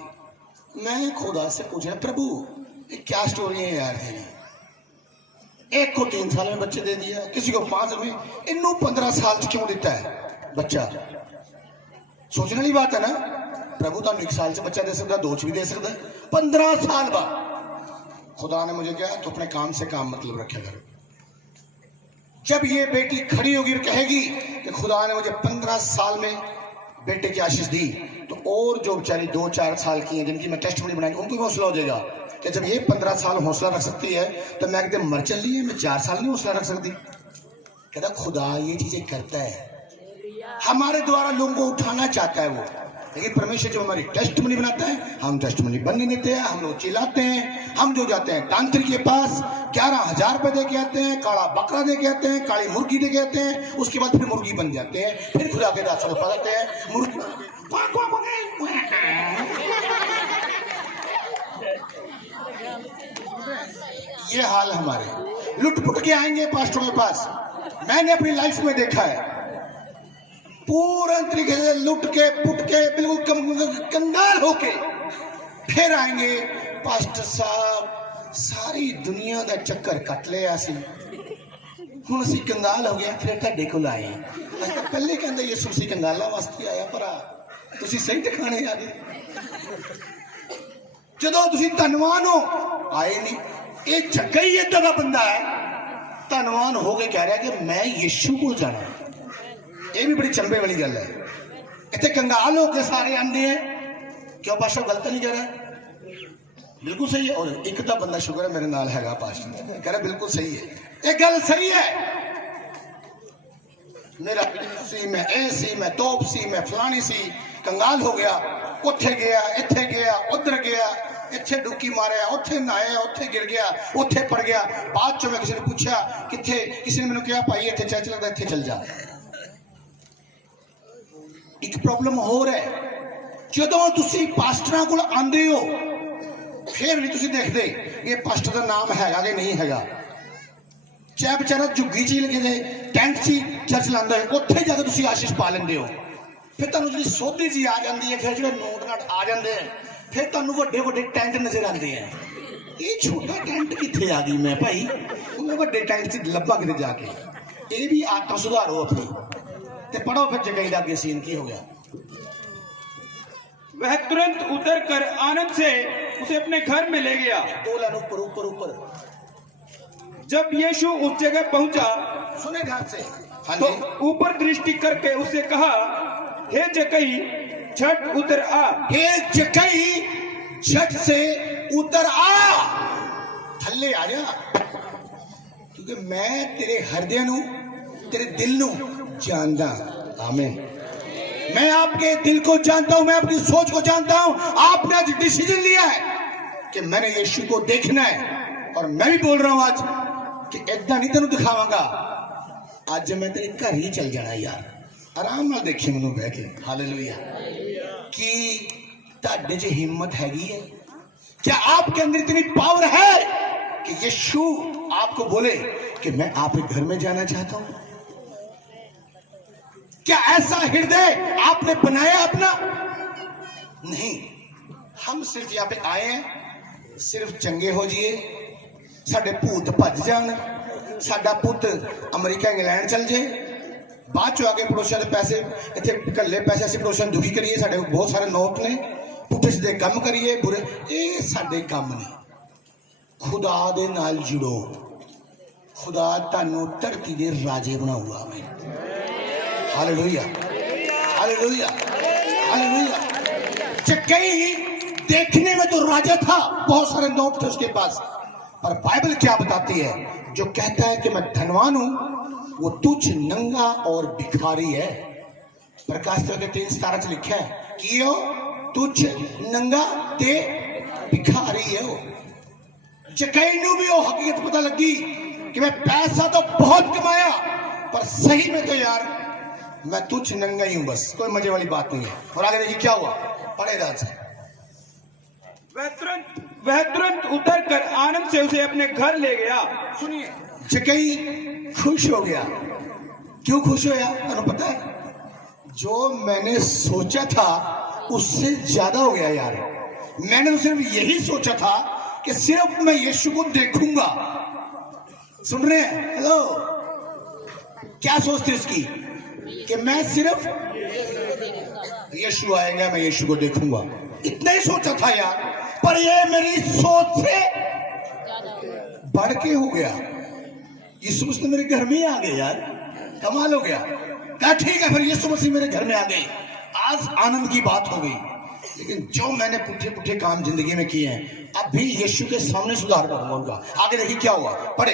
मैं खुदा से पूछा प्रभु ये क्या स्टोरी है यार तेरी? एक को 3 साल में बच्चे दे दिया, किसी को 5 में, इन्हों 15 साल क्यों देता है बच्चा? सोचने वाली बात है ना। प्रभु तो 1 साल से बच्चा दे सकता, 2 भी दे सकता, 15 साल बाद खुदा ने मुझे कहा तो अपने काम से काम मतलब रखा करो। जब ये बेटी खड़ी होगी और कहेगी कि खुदा ने मुझे 15 साल में बेटे की आशीष दी, तो और जो बेचारी 2-4 साल की हैं जिनकी मैं टेस्टमनी बनाएंगे उनको भी हौसला हो जाएगा कि जब ये 15 साल हौसला रख सकती है तो मैं एकदम मर चल रही है, मैं 4 साल नहीं हौसला रख सकती। कहता खुदा ये चीजें करता है, हमारे द्वारा लोगों को उठाना चाहता है वो। लेकिन परमेश्वर जब हमारी टेस्टमनी बनाता है, हम टेस्टमनी बनने देते हैं, हम लोग चिल्लाते हैं। हम जो जाते हैं तांत्रिक के पास 11,000 रुपए दे के आते हैं, काला बकरा दे के आते हैं, काली मुर्गी दे के आते हैं, उसके बाद फिर मुर्गी बन जाते हैं, फिर खुदा के रास्ते पर जाते हैं मुर्गी। ये हाल हमारे, लुट पुट के आएंगे पास्टरों के पास। मैंने अपनी लाइफ में देखा है पूरा तरीके से लुट के पुट के बिल्कुल कंगाल होके फिर आएंगे। पास्टर साहब सारी दुनिया का चक्कर कट लिया सी, हुण असीं कंगाल हो गया, फिर तुहाडे कोल आए। असीं पहले कहंदे यीशु सी कंगाला वास्ते आया, पर तुसीं सही ठिकाने आ गए। जदों तुसीं धनवान हो आए नहीं। ये जग्गा ही इदां दा बंदा है, धनवान हो के कह रहा है कि मैं यीशु को जाना। ये भी बड़ी चंबे वाली गल है। इतने कंगाल होकर सारे आते हैं, क्यों पास्टर गलत नहीं कह रहा? बिल्कुल सही है। और एक तो बंदा शुक्र है मेरे नाल हैगा पास्टर, कह रहा बिल्कुल सही है, एक गल सही है। मेरा सी, मैं ए सी, मैं तोप सी, मैं फलानी सी, कंगाल हो गया, उथे गया, इथे गया, उधर गया, इथे डुबकी मारिया, उथे नहाया, उथे गिर गया, उथे पड़ गया। बाद चो मैं किसी ने पूछा किथे, किसी ने मैंने कहा भाई इथे चर्च लगता, इथे चल जा। एक प्रॉब्लम हो रहा है, जदों तुसी पास्टरां कोल आंदे हो फिर नहीं तुसी देखदे ये पास्टर का नाम हैगा कि नहीं हैगा। चाहे बेचारा झुग्गी च लगे टेंट च चर्च लांदा है, उत्थे जाके तुसी आशीष पा लेंदे हो। फिर तुहानूं जिहड़ी सोधी जी आ जाती है, फिर जिहड़े नोट नाट आ जाते हैं, फिर तुहानूं वड्डे वड्डे टेंट नजर आते हैं। ये छोटा टेंट कित्थे आ गई मैं भाई, उन्हें वड्डे टेंट च लब्भा किते जाके। ये भी आत्मा सुधारो अपनी ते पढ़ो फिर जगह का आगे सीन की हो गया। वह तुरंत उतर कर आनंद से उसे अपने घर में ले गया। ऊपर ऊपर ऊपर। जब यीशु उस जगह पहुंचा, सुने ध्यान से, तो ऊपर दृष्टि करके उससे कहा, हे जक्कई झट उतर आ। हे जक्कई झट से उतर आ, थल्ले आ जा, क्योंकि मैं तेरे हृदय नू, तेरे दिल नू जानता। आमीन। मैं आपके दिल को जानता हूं, मैं अपनी सोच को जानता हूं। आपने आज डिसीजन लिया है कि मैंने यीशु को देखना है, और मैं भी बोल रहा हूं आज कि इतना नहीं तेन दिखावांगा, आज मैं तेरे घर ही चल जाना यार, आराम नाल देखी मैनू बह के। हालेलुया। कि तुहाडे च हिम्मत हैगी है? क्या आपके अंदर इतनी पावर है कि यीशु आपको बोले कि मैं आपके घर में जाना चाहता हूं? क्या ऐसा हृदय आपने बनाया अपना? नहीं, हम सिर्फ यहाँ पे आए हैं सिर्फ चंगे हो जाइए, साडे भूत भज जान, साडा पुत अमरीका इंग्लैंड चल जाए, बाद चो आके पड़ोसियों के पैसे इतने कल्ले पैसे असं पड़ोसियों दुखी करिए, साढ़े बहुत सारे नोट ने, पुठे सीधे काम करिए बुरे, ये साडे काम नहीं। खुदा दे नाल जुड़ो, खुदा तानू धरती दे राजे बनाऊगा। मैं हालेलुया हालेलुया हालेलुया। जक्कई देखने में तो राजा था, बहुत सारे नोट थे उसके पास, पर बाइबल क्या बताती है, जो कहता है कि मैं धनवान हूं वो तुझ नंगा और भिखारी है। प्रकाश के 3:17 लिखा है कि यो तुझ नंगा ते भिखारी है। वो जक्कई नू भी वो हकीकत पता लगी कि मैं पैसा तो बहुत कमाया, पर सही में तो यार मैं तुझ नंगा ही हूं, बस कोई मजे वाली बात नहीं है। और आगे देखिए क्या हुआ, पढ़े राज से। वह तुरंत उतर कर आनंद से उसे अपने घर ले गया। सुनिए, जक्कई खुश हो गया। क्यों खुश होया तुम्हें पता है? जो मैंने सोचा था उससे ज्यादा हो गया यार। मैंने तो सिर्फ यही सोचा था कि सिर्फ मैं यीशु को देखूंगा। सुन रहे हैं? हेलो, क्या सोचते इसकी कि मैं सिर्फ यीशु आएगा, मैं यीशु को देखूंगा, इतना ही सोचा था यार। पर ये मेरी सोच से बढ़ के हो गया। यीशु मसीह मेरे घर में ही आ गए यार, कमाल हो गया। क्या ठीक है, फिर यीशु मसीह मेरे घर में आ गए, आज आनंद की बात हो गई। लेकिन जो मैंने पुठे पुठे काम जिंदगी में किए हैं, अब भी यीशु के सामने सुधार करूंगा उनका। आगे देखिए क्या हुआ, पढ़े।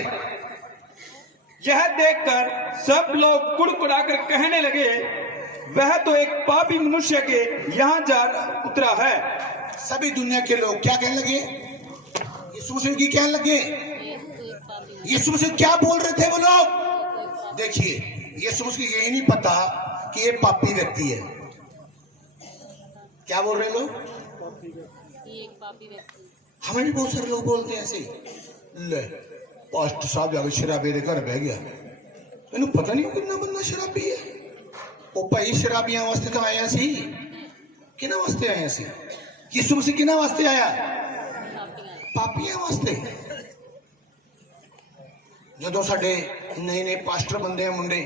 यह देखकर सब लोग कुड़कुड़ाकर कहने लगे, वह तो एक पापी मनुष्य के यहाँ जा उतरा है। सभी दुनिया के लोग क्या कहने लगे? यीशु मसीह की कहने लगे। यीशु मसीह क्या बोल रहे थे वो लोग? देखिए, यीशु मसीह यही नहीं पता कि ये पापी व्यक्ति है। क्या बोल रहे लोग? हमें भी बहुत सारे लोग बोलते हैं ऐसे, ले पास्टर साहब जाके शराबी के घर बह गया, मैंने पता नहीं कितना बंदा शराबी है। ओ भाई, शराबियां वास्ते तो आया सी, किना वास्ते आया सी? यीशु मसीह किना वास्ते आया? पापियां वास्ते। जो साडे नए नए पास्टर बनते हैं मुंडे,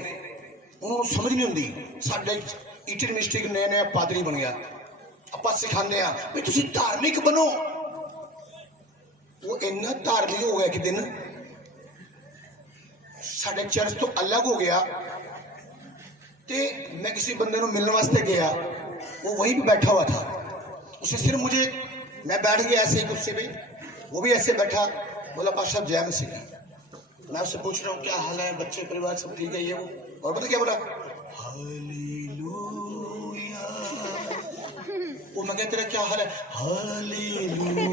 उन्होंने समझ नहीं होंगी। साडे ईटर मिस्टेक नया नया पादरी बन गया, ਆਪਾਂ सिखाने भाई तुसी धार्मिक बनो। वो इन्ना धार्मिक हो गया कि दिन साडे चर्च तो अलग हो गया। ते मैं किसी बंदे को मिलने वास्ते गया, वो वहीं पे बैठा हुआ था। उसे सिर्फ मुझे, मैं बैठ गया ऐसे ही कुर्सी पे, वो भी ऐसे बैठा, बोला पास्टर जय मसीह। मैं उससे पूछ रहा हूँ क्या हाल है, बच्चे परिवार सब ठीक है, ये वो। और पता क्या बोला? हालेलुया। वो मैं तेरा क्या हाल है? हालेलुया।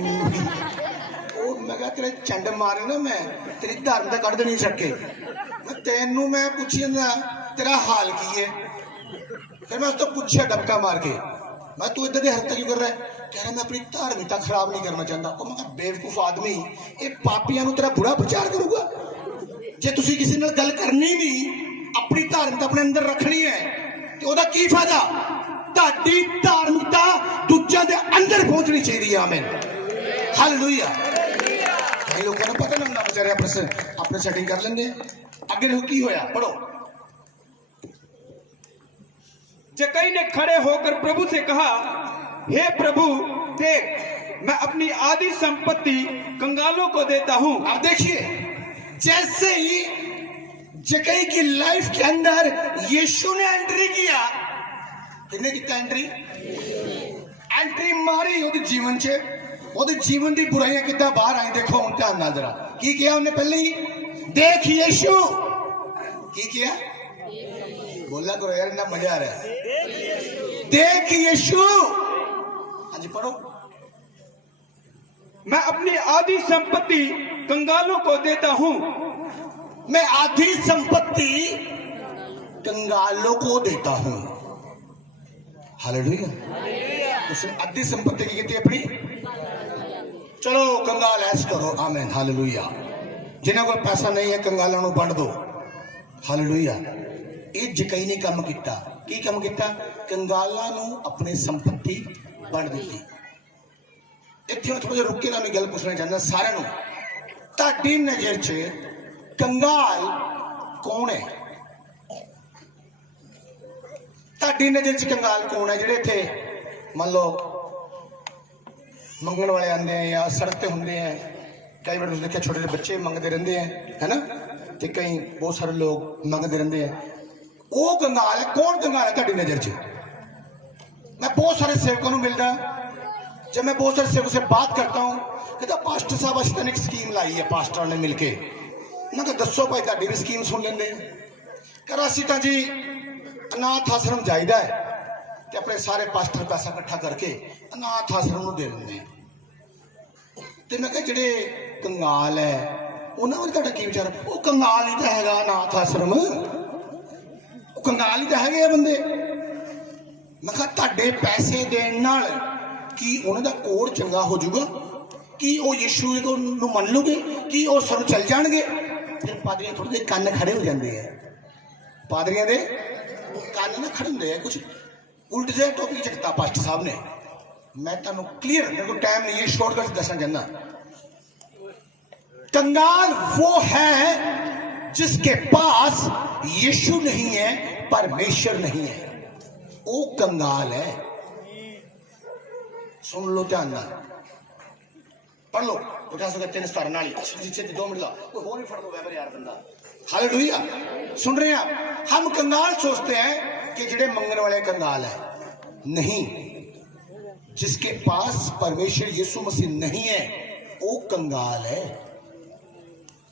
ओ मैं तेरे चंड मारे ना, मैं तेरी धार्मिकता कट देनी सके। मैं तेनू मैं पूछी ना तेरा हाल की है। फिर मैं उसको पूछा डबका मार के, मैं तू इधर हरकत क्यों कर रहा है? कह रहा मैं अपनी धार्मिकता खराब नहीं करना चाहता। और मैं बेवकूफ आदमी, ये पापियां नू तेरा बुरा प्रचार करूंगा? जे तुसी किसी नाल गल करनी नहीं, अपनी धार्मिकता अपने अंदर रखनी है, तो ओदा की फायदा? ताडी धार्मिकता दूजा दे अंदर पहुंचनी चाहिए। आमीन हालेलुया। कई लोगों को पता नहीं होता, बेचारे अपने सेटिंग कर लेंगे। आगे देखो की होया, पढ़ो। जक्कई ने खड़े होकर प्रभु से कहा, हे प्रभु देख, मैं अपनी आधी संपत्ति कंगालों को देता हूं। अब देखिए, जैसे ही जक्कई की लाइफ के अंदर यीशु ने एंट्री किया, किसने किया एंट्री? एंट्री मारी ਉਹਦੇ जीवन च, ਉਹਦੇ जीवन की बुराइयां कितना बाहर आई। देखो हम ध्यान नाल जरा की किया उन्हें पहले ही, देख यीशु की किया, बोला करो यार, इतना मजा आ रहा है। देख यीशु, हाँ जी पढ़ो। मैं अपनी आधी संपत्ति कंगालों को देता हूं। मैं आधी संपत्ति कंगालों को देता हूं। हालेलुया। उसने आधी संपत्ति की थी अपनी, चलो कंगाल ऐश करो। आमीन हालेलुया। जिन्हें कोई पैसा नहीं है कंगालों को बंट दो। हालेलुया। ये जक्कई ने काम किया। की काम किया? कंगालों को अपनी संपत्ति बंट दी। इतने मैं थोड़ा रुक के ना गल पूछना चाहता सारे, ताड़ी नजर च कंगाल कौन है? ਤੁਹਾਡੀ ਨਜ਼ਰ 'ਚ ਕੰਗਾਲ ਕੌਣ ਹੈ? ਜਿਹੜੇ ਇੱਥੇ ਮੰਨ ਲਓ ਮੰਗਣ ਵਾਲੇ ਆਉਂਦੇ ਆ ਜਾਂ ਸੜਕ ਤੇ ਹੁੰਦੇ ਆ, ਕਈ ਵਾਰ ਤੁਸੀਂ ਦੇਖਿਆ ਛੋਟੇ ਜਿਹੇ ਬੱਚੇ ਮੰਗਦੇ ਰਹਿੰਦੇ ਆ, ਹੈ ਨਾ, ਤੇ ਕਈ ਬਹੁਤ ਸਾਰੇ ਲੋਕ ਮੰਗਦੇ ਰਹਿੰਦੇ ਆ। ਉਹ ਕੰਗਾਲ ਹੈ। कौन कंगाल है ਤੁਹਾਡੀ नजर से? मैं बहुत सारे सेवकों को मिलता, जब मैं बहुत सारे सेवकों से बात करता हूँ, कहता पास्टर साहब अस एक स्कीम लाई है पास्टर ने मिलके। मैं कहा दसो भाई ਤੁਹਾਡੀ भी स्कीम सुन लेंगे। कह असी तो जी अनाथ आश्रम जाइदा है तो अपने सारे पास्टर पैसा इकट्ठा करके अनाथ आश्रम को दे देंगे। तो मैं कहा ਜਿਹੜੇ कंगाल है उन्होंने बारे ਤੁਹਾਡਾ ਕੀ विचार? वो कंगाल ही तो है अनाथ आश्रम, वो कंगाल ही तो है बंदे। मैं कहा ਤੁਹਾਡੇ पैसे देने नाल की उन्होंने कोड चंगा हो जाऊगा, कि वो यीशु को मन लोगे, कि वो सब चल जाएंगे? फिर पादरियां थोड़े ਜਿਹੇ ਕੰਨ खड़े हो जाते हैं, पादरियां दे ਕੰਨ ना खड़े होंगे। कुछ उल्ट जहा टॉपिक चकता पास्टर साहब ने। मैं तुहानू क्लियर, मेरे को टाइम नहीं है, शॉर्टकट दसना चाहना। कंगाल वो है जिसके पास यीशु नहीं है, परमेश्वर नहीं है, वो कंगाल है। सुन लो ध्यान नाल, पढ़ लो। 317 नाली 2 मिनट ला, कोई होर नहीं फड़ लो वैबर यार बंदा। हालेलुया। सुन रहे हैं आप? हम कंगाल सोचते हैं कि जेड़े मंगने वाले कंगाल है, नहीं। जिसके पास परमेश्वर यीशु मसीह नहीं है वो कंगाल है।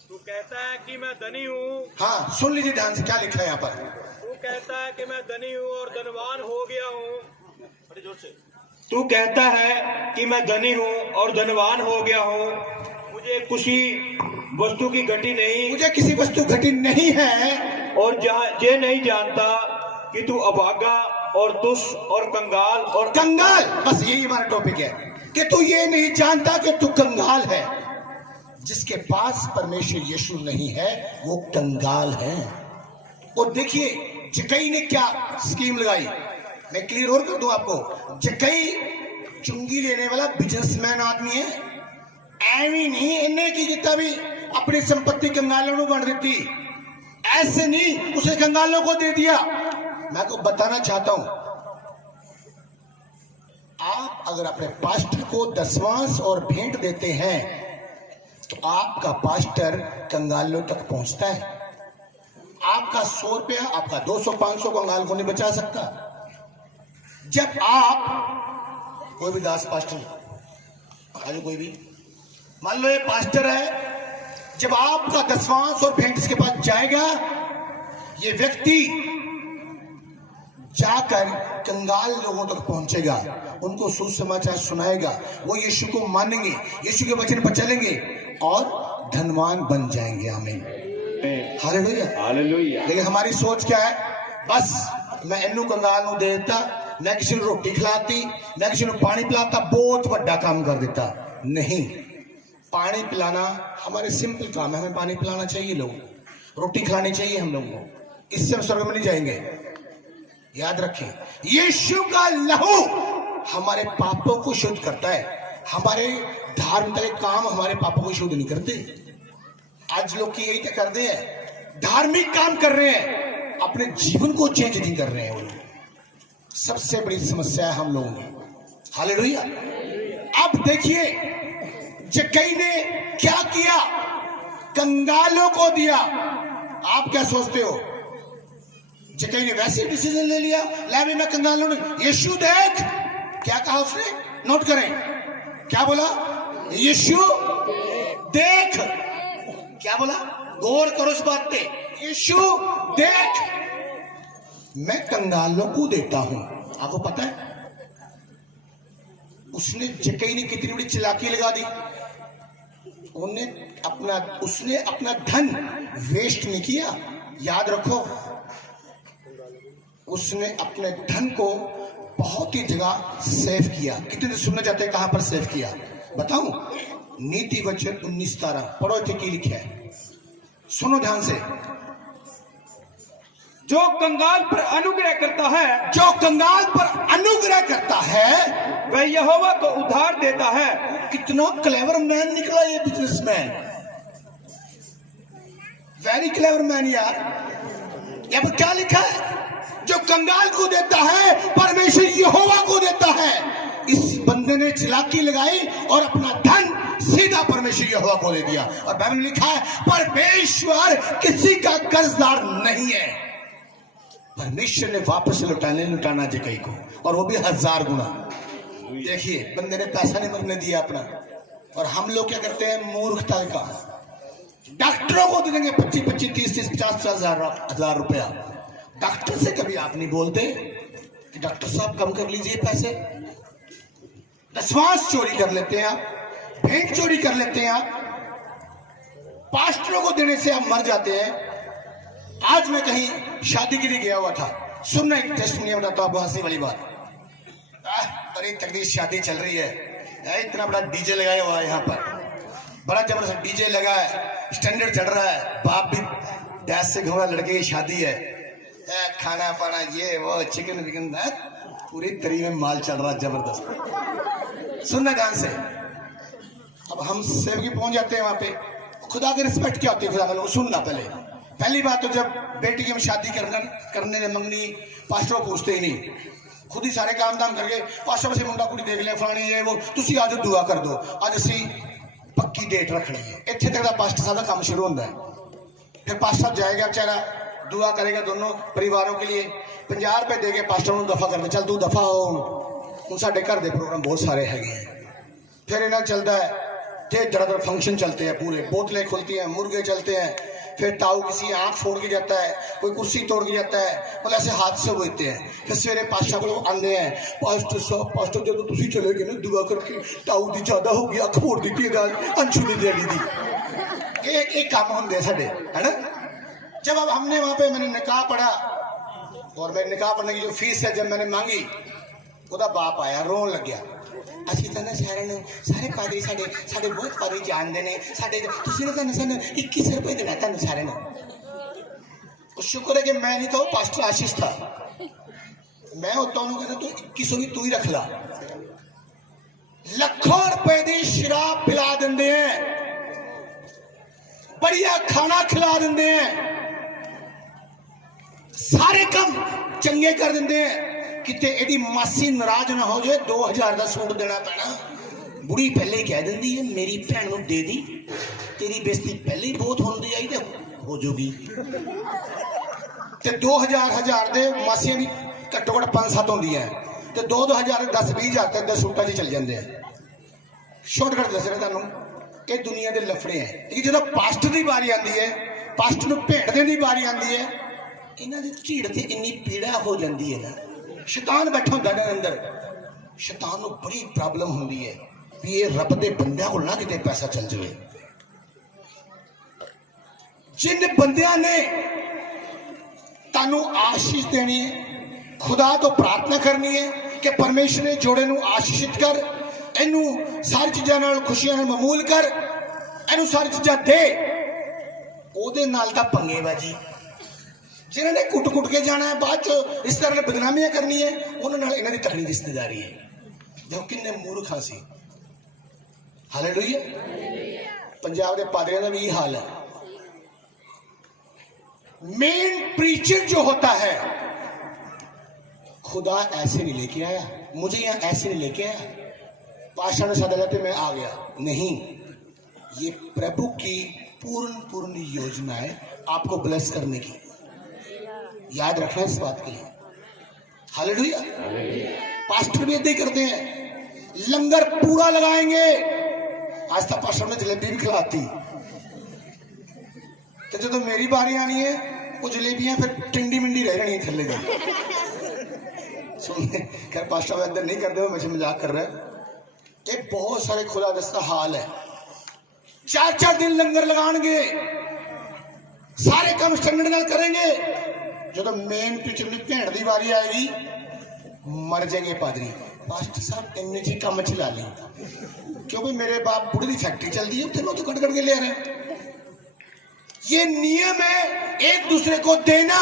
तू कहता है कि मैं धनी हूँ। हाँ, सुन लीजिए ध्यान से क्या लिखा है यहाँ पर। तू कहता है कि मैं धनी हूँ और धनवान हो गया हूँ। बड़ी जोर से। तू कहता है कि मैं धनी हूँ और धनवान हो गया हूँ, मुझे किसी वस्तु की घटी नहीं, मुझे किसी वस्तु घटी नहीं है, और ये नहीं जानता कि तू अभागा और तुष और कंगाल और कंगाल। बस यही हमारा टॉपिक है कि तू ये नहीं जानता कि तू कंगाल है। जिसके पास परमेश्वर यीशु नहीं है वो कंगाल है। और देखिए जकई ने क्या स्कीम लगाई, मैं क्लियर और कर दूं आपको। जकई चुंगी लेने वाला बिजनेसमैन आदमी है, एवं नहीं इन्हें की जितना भी अपनी संपत्ति कंगालों को बांट देती, ऐसे नहीं उसे कंगालों को दे दिया। मैं को बताना चाहता हूं, आप अगर अपने पास्टर को दसवांश और भेंट देते हैं तो आपका पास्टर कंगालों तक पहुंचता है। आपका 100 रुपया, आपका 200 500 कंगाल को नहीं बचा सकता। जब आप कोई भी दास पास्टर, आज कोई भी मान लो ये पास्टर है, जब आपका दसवांश और भेंट इसके पास जाएगा, ये व्यक्ति जाकर कंगाल लोगों तक पहुंचेगा, उनको सुसमाचार सुनाएगा, वो यीशु को मानेंगे, यीशु के वचन पर चलेंगे और धनवान बन जाएंगे। आमीन, हालेलुया, हालेलुया। लेकिन हमारी सोच क्या है? बस मैं इनू कंगाल नू दे देता, मैं किसी को रोटी खिलाती, मैं किसी को पानी पिलाता, बहुत बड़ा काम कर देता। नहीं, पानी पिलाना हमारे सिंपल काम है, हमें पानी पिलाना चाहिए, लोग रोटी खिलानी चाहिए हम लोगों को, इससे हम स्वर्ग में नहीं जाएंगे। याद रखें, यीशु का लहू हमारे पापों को शुद्ध करता है। हमारे धार्मिक काम हमारे पापों को शुद्ध नहीं करते। आज लोग की यही क्या करते हैं, धार्मिक काम कर रहे हैं, अपने जीवन को चेंज नहीं कर रहे हैं। वो सबसे बड़ी समस्या है हम लोगों की। हालेलुया। अब देखिए जक्कई ने क्या किया, कंगालों को दिया। आप क्या सोचते हो? जक्कई ने वैसे ही डिसीजन ले लिया, ले भी मैं कंगालों ने, यीशु देख, क्या कहा उसने, नोट करें क्या बोला, यीशु देख, क्या बोला, गौर करो इस बात पे, यीशु देख मैं कंगालों को देता हूं। आपको पता है उसने जक्कई ने कितनी बड़ी चालाकी लगा दी। उसने अपना धन वेस्ट नहीं किया। याद रखो, उसने अपने धन को बहुत ही जगह सेव किया। कितने सुनना चाहते हैं कहां पर सेव किया? बताऊं? नीति वचन 19:13 पढ़ो, थे की लिखा है, सुनो ध्यान से। जो कंगाल पर अनुग्रह करता है, जो कंगाल पर अनुग्रह करता है, वह यहोवा को उधार देता है। कितना क्लेवर मैन निकला ये बिजनेसमैन। वेरी क्लेवर मैन यार। यहाँ पर क्या लिखा है? जो कंगाल को देता है परमेश्वर यहोवा को देता है। इस बंदे ने चालाकी लगाई और अपना धन सीधा परमेश्वर यहोवा को दे दिया। और बाइबल में लिखा है परमेश्वर किसी का कर्जदार नहीं है। परमेश्वर ने वापस लुटाना जकई को, और वो भी 1000 गुना। देखिए बंदे ने पैसा नहीं मरने दिया अपना। और हम लोग क्या करते हैं? मूर्खता का डॉक्टरों को दे देंगे 25-25, 30-30, 50,000 रुपया। डॉक्टर से कभी आप नहीं बोलते कि डॉक्टर साहब कम कर लीजिए पैसे। दशवांश चोरी कर लेते हैं आप, भेंट चोरी कर लेते हैं आप, पास्टरों को देने से आप मर जाते हैं। आज मैं कहीं शादी के लिए गया हुआ था, सुनना एक टेस्टिमनी बताता हूं, हंसी वाली बात। बड़ी तकलीफ शादी चल रही है, इतना बड़ा डीजे लगाया हुआ है यहाँ पर, बड़ा जबरदस्त डीजे लगा है, स्टैंडर्ड चढ़ रहा है। बाप भी डैश से घूम रहा, लड़के की शादी है, खाना पाना ये वो चिकन विकन, पूरी तरी में माल चल रहा है जबरदस्त। सुनना ध्यान से। अब हम सेवकी पहुंच जाते हैं वहां पे। खुदा की रिस्पेक्ट क्या होती है? खुदा का सुनना पहली बात तो जब बेटी की हम शादी करने में मंगनी पास्टर को पूछते ही नहीं, खुद ही सारे काम दाम करके पास्टर से मुंडा कुड़ी देख लिया, फलानी ये वो, तुसी आज दुआ कर दो, आज असी पक्की डेट रखनी है। इतने तक पास्टर साहब का काम शुरू होता है। फिर पास्टर साहब जाएगा बेचारा, दुआ करेगा दोनों परिवारों के लिए, 50 रुपए देके पास्टर को दफा करने, चल तू दफा हो हूँ। साढ़े घर के प्रोग्राम बहुत सारे है। फिर इन्हें चलता है दर फंक्शन चलते हैं पूरे, बोतलें खुलती हैं, मुर्गे चलते हैं, फिर ताऊ किसी आंख फोड़ के जाता है, कोई कुर्सी तोड़ के जाता है, मतलब ऐसे हादसे होते हैं। फिर सवेरे पास्टर को आते हैं, पास्टर साहब पास्टर जो तुम चले गए ना दुआ करके ताऊ दी ज्यादा हो गई, अख फोड़ दी थी, अंशु दी दिहाड़ी दी। एक काम होंगे साडे, है ना। जब अब हमने वहां पे मैंने निकाह पढ़ा, और मेरे निकाह पढ़ने की जो फीस है जब मैंने मांगी, ਉਹਦਾ ਬਾਪ ਆਇਆ ਰੋਣ ਲੱਗਿਆ। ਅਸੀਂ ਤਾਂ ਨਾ ਸਾਰੇ ਪਾਦਰੀ ਸਾਡੇ ਬਹੁਤ ਪਾਦਰੀ ਜਾਣਦੇ ਨੇ, ਸਾਡੇ ਤੁਸੀਂ ਨਾ ਸਾਨੂੰ 21 रुपए देना ਤੁਹਾਨੂੰ सारे ने। शुक्र है कि मैं नहीं था, वो पास्टर आशीष था। मैं होता हूँ कहना तू 21 भी तू ही रख ला। लाखों रुपए की शराब पिला देंगे हैं, बढ़िया खाना खिला देंगे हैं, सारे काम चंगे कर देंगे हैं। किते एदी मासी नाराज ना हो जाए, 2000 का सूट देना पैना। बुढ़ी पहले ही कह देंदी है मेरी भैन को दे दी, तेरी बेइज्जती पहले ही बहुत होंदी आई तो हो जाएगी। ते 2000 दे मासियां भी घट्टो घट 5-7 होंदी है, ते 2-2000 10-20 हज़ार तक दे सूटा च चल जाते हैं। शॉर्टकट दस रहा तुहानू, ये दुनिया के लफड़े हैं। लेकिन जो पास्टर की बारी आती है, पास्टर को भेंट देने की बारी आती है, इन्हों की झीड़ से इन्नी पीड़ा हो जाती है ना, शैतान बैठा होंदा ना अंदर, शैतान को बड़ी प्रॉब्लम होंदी है भी ये रब दे बंदियां को ना किते पैसा चल जाए। जिन बंदियां ने तानू आशीष देनी है, खुदा तो प्रार्थना करनी है कि परमेश्वर ने जोड़े नू आशीषित कर, इनू सारी चीज़ों नाल खुशियां नाल ममूल कर, इनू सारी चीज़ां दे। ओदे नाल दा पंगेबाजी, जिन्होंने कुट कुट के जाना है, बाद इस तरह बदनामियां करनी है, उन्होंने इन्हों की तकड़ी रिश्तेदारी है। जो किन्ने मूर्ख सी। हालेलुया। पंजाब के पादरियों का भी यही हाल है। मेन प्रीचर जो होता है, खुदा ऐसे नहीं लेके आया, मुझे यहाँ ऐसे नहीं लेके आया, पाशाह ने सदा जाते मैं आ गया, नहीं। ये प्रभु की पूर्ण योजना है आपको ब्लेस करने की। याद रखना इस बात के लिए। हालेलुया। पास्टर भी ऐसे ही करते हैं, लंगर पूरा लगाएंगे। आज तक पास्टर ने जलेबी भी खिलाती, तो जो मेरी बारी आनी है वो जलेबियां फिर टिंडी मिंडी रह रही थले दे। सुनने खैर पास्टर अंदर नहीं करते, वो मुझे मजाक कर रहा है। ये बहुत सारे खुदा दस्ता हाल है। 4-4 दिन लंगर लगाएंगे, सारे काम स्टैंडर्ड नाल करेंगे। जो मेन पिक्चर की भेंट की बारी आएगी, मर जाएंगे पादरी। पास्टर साहब इन्ने जी काम चला ली, क्योंकि मेरे बाप बुढ़ी की फैक्ट्री चलती है, उत्थे मैं तो कट के ले रहे। ये नियम है एक दूसरे को देना,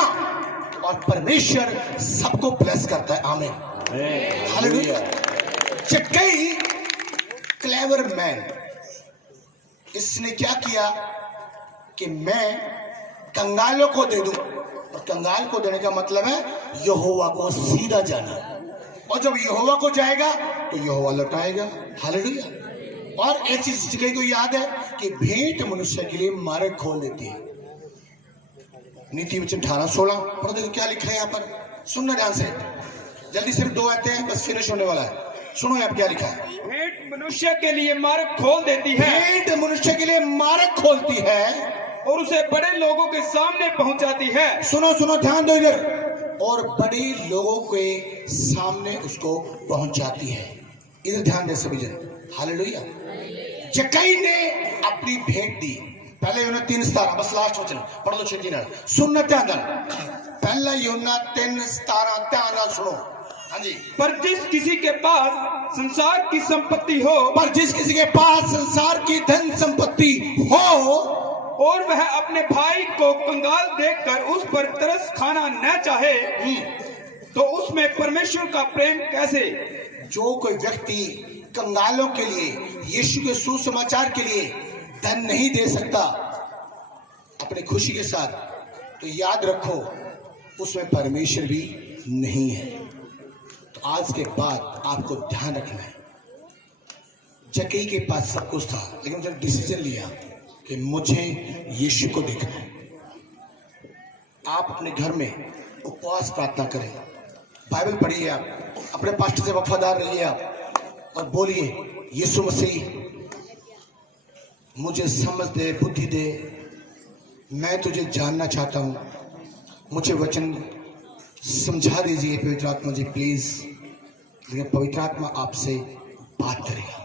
और परमेश्वर सबको ब्लेस करता है। आमीन। हालेलुया। जक्कई क्लेवर मैन, इसने क्या किया कि मैं कंगालों को दे दूं। और कंगाल को देने का मतलब है यहोवा को सीधा जाना, और जब यहोवा को जाएगा तो यहोवा लौटाएगा। हालेलुया। और एक चीज कहीं को याद है कि भेंट मनुष्य के लिए मार्ग खोल देती है। नीति वचन 18:16 पढ़ देखो क्या लिखा है यहाँ पर, सुनना ध्यान से, जल्दी सिर्फ 2 आते हैं, बस फिनिश होने वाला है। सुनो यहाँ क्या लिखा है। भेंट मनुष्य के लिए मार्ग खोल देती है, भेंट मनुष्य के लिए मार्ग खोलती है और उसे बड़े लोगों के सामने पहुंचाती है। सुनो सुनो ध्यान दो इधर, और बड़े लोगों के सामने उसको पहुंचाती है। इधर ध्यान दे सभी जन। हालेलुया। जक्कई ने अपनी भेंट दी। पहले यूहन्ना 3:17, बस लास्ट वचन पढ़ लो छेती नाल, सुनना ध्यान नाल। पहला यूहन्ना 3:17 ध्यान नाल सुनो। हाँ जी। पर जिस किसी के पास संसार की संपत्ति हो, पर जिस किसी के पास संसार की धन संपत्ति हो, और वह अपने भाई को कंगाल देखकर उस पर तरस खाना न चाहे, तो उसमें परमेश्वर का प्रेम कैसे? जो कोई व्यक्ति कंगालों के लिए, यीशु के सुसमाचार के लिए धन नहीं दे सकता अपनी खुशी के साथ, तो याद रखो उसमें परमेश्वर भी नहीं है। तो आज के बाद आपको ध्यान रखना है, जक्कई के पास सब कुछ था, लेकिन उसने डिसीजन लिया कि मुझे यीशु को देखना है। आप अपने घर में उपवास प्रार्थना करें, बाइबल पढ़िए, आप अपने पास्टर से वफादार रहिए आप, और बोलिए यीशु मसीह मुझे समझ दे, बुद्धि दे, मैं तुझे जानना चाहता हूँ, मुझे वचन समझा दीजिए पवित्र आत्मा जी प्लीज। लेकिन पवित्र आत्मा आपसे बात करेगा।